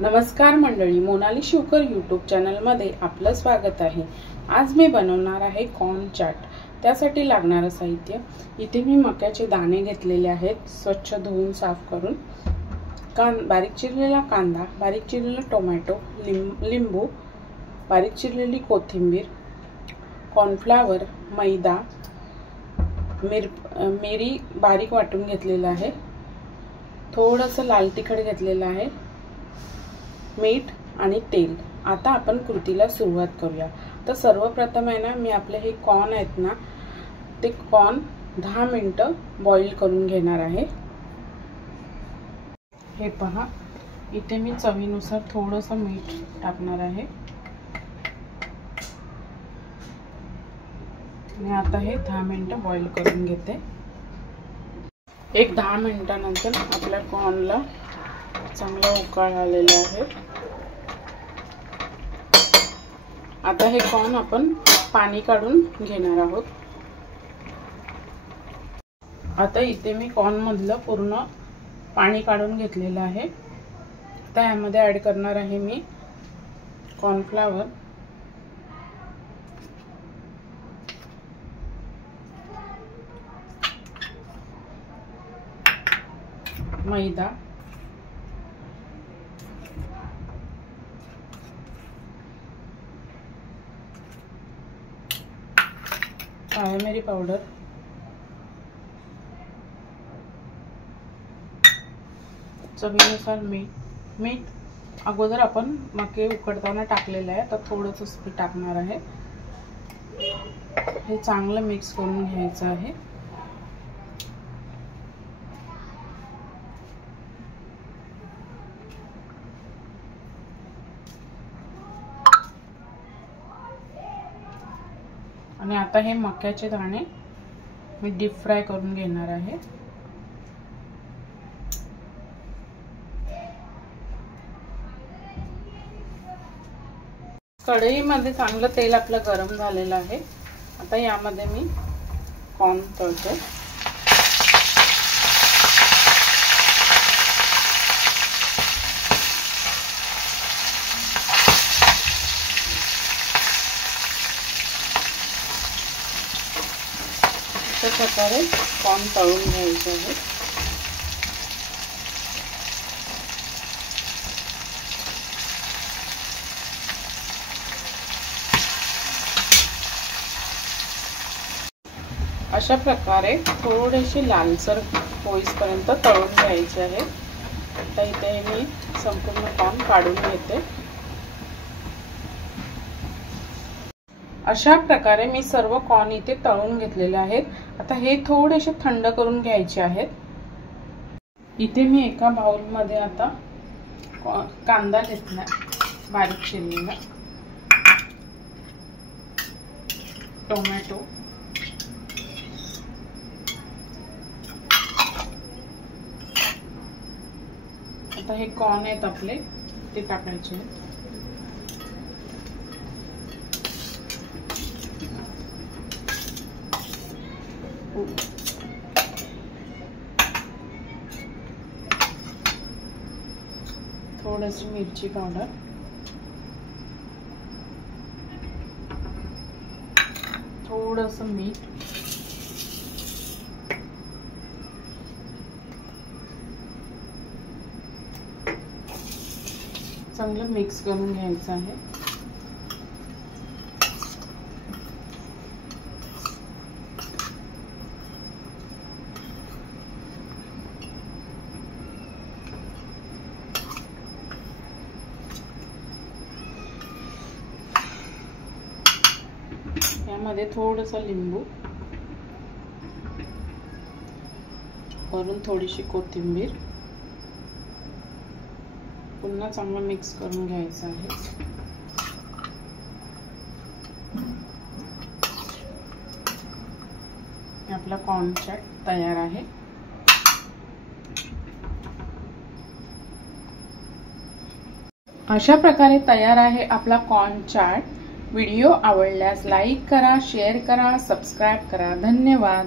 नमस्कार मंडळी, मोनाली शिवकर यूट्यूब चॅनलमध्ये आपलं स्वागत आहे। आज मी बनवणार आहे कॉर्न चाट। त्यासाठी लागणारं साहित्य इथे मी मक्याचे दाणे घेतलेले आहेत, स्वच्छ धुवून साफ करून। बारीक चिरलेला कांदा, बारीक चिरलेला टोमॅटो, लिंबू, बारीक चिरलेली कोथिंबीर, कॉर्नफ्लॉवर, मैदा, मिरी बारीक वाटून घेतलेला आहे, थोडंसं लाल तिखट घेतलेलं आहे, मीठ आणि तेल। आता आपण कृतीला सुरुवात करूया। तर सर्वप्रथम आहे ना, मी आपले हे कॉर्न आहेत ना, ते कॉर्न 10 मिनिटं बॉईल करून घेणार आहे। हे पहा, इथे मी चवीनुसार थोडंसं मीठ टाकणार आहे आणि आता हे 10 मिनिटं बॉईल करून घेते। एक 10 मिनिटानंतर आपल्या कॉर्नला चांगला उकळ आलेला आहे। आता हे कॉर्न आपण पाणी काढून घेणार आहोत। आता इथे मी कॉर्न मधलं पूर्ण पाणी काढून घेतलेलं आहे। आता यामध्ये ऍड करणार आहे मी कॉर्नफ्लॉवर, मैदा, काळी मिरी पावडर, चवीनुसार मीठ अगोदर आपण मके उकडताना टाकलेलं आहे, तर थोडंसं मी टाकणार आहे। हे चांगलं मिक्स करून घ्यायचं आहे। आणि आता हे मक्याचे दाणे मी डीप फ्राय करून घेणार आहे। कढईमध्ये चांगलं तेल आपलं गरम झालेलं आहे। आता यामध्ये मी कॉर्न तळते। अशा प्रकारे कॉर्न तळून घ्यायचे आहे। अशा प्रकारे थोडेसे लालसर होईपर्यंत तळून घ्यायचे आहे। आता इथे मी संपूर्ण कॉर्न काढून घेते। अशा प्रकारे मी सर्व कॉर्न इथे तळून घेतलेले आहेत। आता हे थोडेसे थंड करून घ्यायचे आहेत। इथे मी एका बाउल मध्ये आता कांदा घेतला, बारीक चिरलेला, टोमॅटो, आता हे कॉर्न आहेत आपले, ते टाकायचे आहेत। थोडीशी मिरची पावडर, थोडंसं मीठ, चांगलं मिक्स करून घ्यायचं आहे। यामध्ये थोडंसं लिंबू, वरून थोडीशी कोथिंबीर, पुन्हा चांगलं मिक्स करून घ्यायचं आहे। आपला कॉर्न चाट तयार आहे। अशा प्रकारे तयार आहे आपला कॉर्न चाट। व्हिडिओ आवडल्यास लाईक करा, शेअर करा, सबस्क्राइब करा। धन्यवाद।